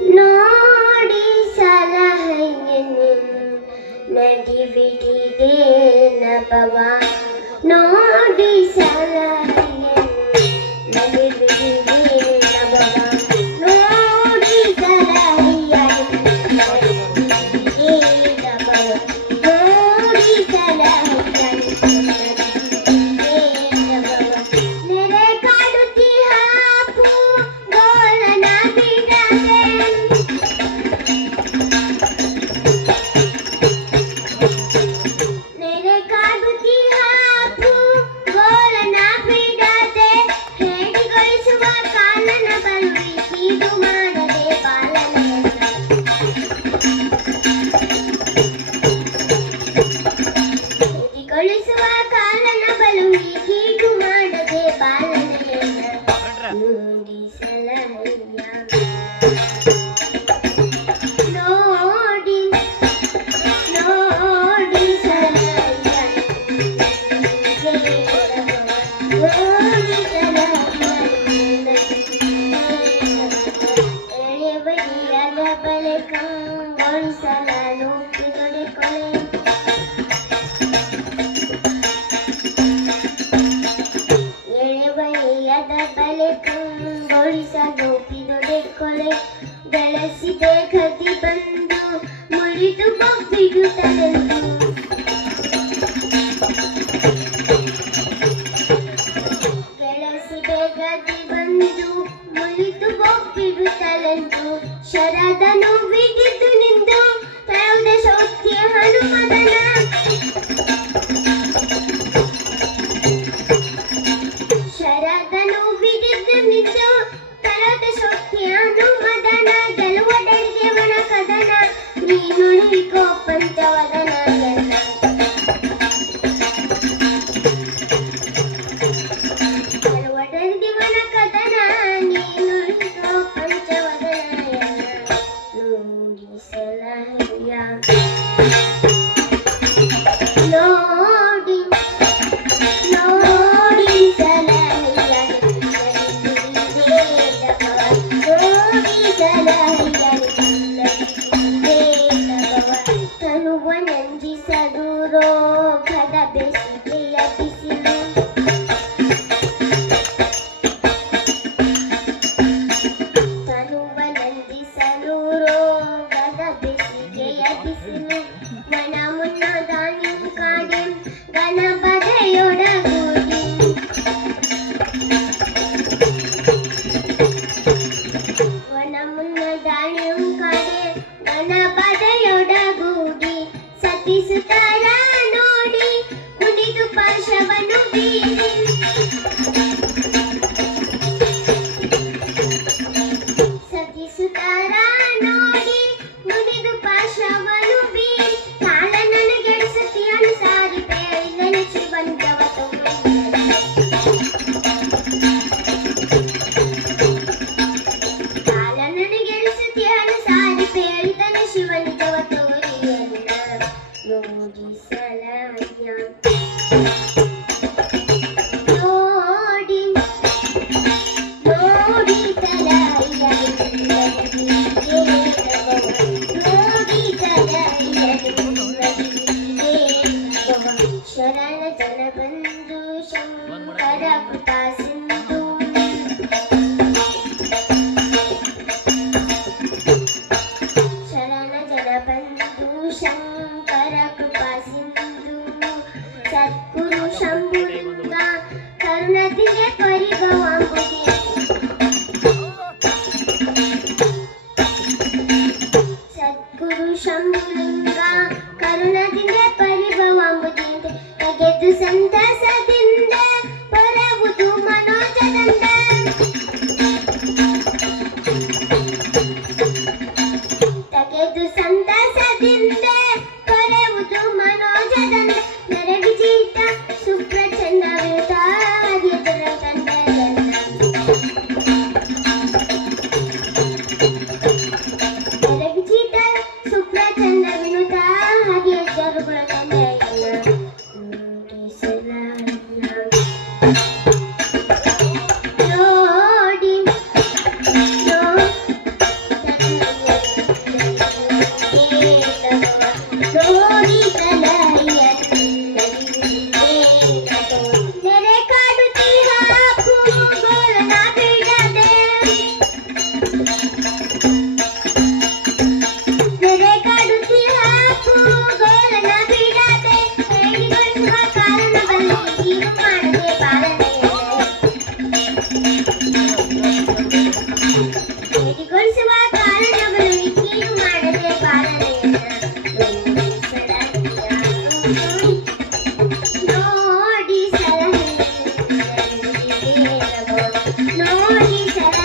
ನೋಡಿ ಸಲಹೆಯನ್ನು ನಡಿಬಿಡಿದೆ ನಭವ ನೋಡಿ ಸಲಹೆಯನ್ನು ನಡಿಬಿಡಿದೆ ನಭವ ನೋಡಿ ಸಲಹೆಯನ್ನು ನಡಿಬಿಡಿದೆ ನಭವ ನೋಡಿ ಸಲಹೆಯನ್ನು ನಡಿಬಿಡಿದೆ ನಭವ ನೆರೆ ಕಾಡುತ್ತೀಹ ಗೋಲನ ಬಿಡದೆ ನೆರೆ ಕಾಡುತ್ತೀಹ ಗೋಲನ ಬಿಡದೆ ಹೇಡಿಗೊಳಿಸುವ ಕಾಲನ ಬರುವಿ ಕೀಡು ಮಾಡದೆ ಬಾಲನೆಯನ್ನು ಹೇಡಿಗೊಳಿಸುವ ಕಾಲನ ಬರುವಿ ಕೀಡು ಮಾಡದೆ ಬಾಲನೆಯನ್ನು ನೋಡಿ ಸಲಹೆಯ ನೋಡಿ ನೋಡಿ ಸಲಹೆಯ ನೋಡಿ ಎಳೆಬಡಿಯಾದ ಬಳಿಕ ಗೋಳಿಸಲಾನು ಬಿಡುಗಡೆ ಕೊಲೆ ಎಳೆಬಡಿಯಾದ ಬಳಿಕ ಗೋಳಿಸಲು ಬಿಡುಗಡೆ ಕೊಲೆ ಬೆಳೆಸಿದೆ ಗತಿ ಬಂದು ಮುರಿದು ಬೊಬ್ಬಿಡುತ್ತಲೆಂದು ಬೆಳೆಸಿದೆ ಗತಿ ಬಂದು ಮುರಿದು ಬೊಬ್ಬಿಡುತ್ತಲೆಂದು ಶರದನು ಬಿಗಿದು ನಿಂದು ತರುವುದ ಶೌಕ್ಯ ಹನುಮದನ ಶರದನು ಬಿಗಿದು ನಿಂದು ತರದ ಶೌಕ್ಯ ಹನುಮದನ ಗೆಲುವಡೆಗೆವನ ಕದನ ನೀನು ಹಿಗೋ ಪಂಚವದನ ಎನ್ನ ಗೆಲುವಡೆಗೆವನ ಕದನ ನೀನು ಹಿಗೋ ಪಂಚವದನ ಎನ್ನ ನೋಡಿ ಸಲಹೆಯ ನೋಡಿ ನೋಡಿ ಸಲಹೆಯ ನೋಡಿ ಸಲಹೆಯ ತನುವ ನಂಜಿಸಲು ರೋಗದ ಬೆಸಿಗೆಯ ಬಿಸಿಲು ತನುವ ನಂಜಿಸಲು ರೋಗದ ಬೆಸಿಗೆಯ ಬಿಸಿಲು ವನ ಮುನ್ನ ದಾನಿಯು ಕಾಡೆ ಗಣಪದೆಯೊಡಗೂಡಿ ವನ ಮುನ್ನ ದಾನಿಯು ಕಾಡೆ ಗಣಪದೆಯೊಡಗೂಡಿ ಸತಿಸುತ್ತಾರ ನೋಡಿ ಮುನಿದು ಪಾಶವನ್ನು ಬೀರಿ ಸತಿಸುತ್ತಾರ ನೋಡಿ ಮುನಿದು ಪಾಶವನ್ನು ಬೀರಿ ಕಾಲ ನನಗೆಡಿಸತಿ ಅನುಸಾರಿ ಬೇರಿದನು ಶಿವಂತವ ಕಾಲ ನನಗೆಡಿಸತಿ ಅನುಸಾರಿ ಬೇರಿದನು ಶಿವಂತವ ತೋರಿಯನ್ನ ನೋಡಿ ಸಲಹೆಯ ನೋಡಿ ನೋಡಿ ಸಲಹೆಯ ನೋಡಿ ಸಲಹೆಯ ಶರಣ ಜನ ಬಂಧು ಶಂಕರ ಕೃಪಾ ಸಿಂಧು ಶರಣ ಜನ ಬಂಧು ಶಂಕರ ಕೃಪಾ ಸಿಂಧು ಸದ್ಗುರು ಶಂಭುಲಿಂಗ ಕರುಣತಿಗೆ ಪರಿಭವಾಂಬುದಿ ಬೇಡಿಗೊಳಿಸುವ ಕಾರಣಗಳು ಇಕ್ಕೇನು ಮಾಡದೆ ಪಾಲನೆಯನ್ನ ನೋಡಿ ಸಲಹೆ ನೋಡಿ ಸಲಹೆ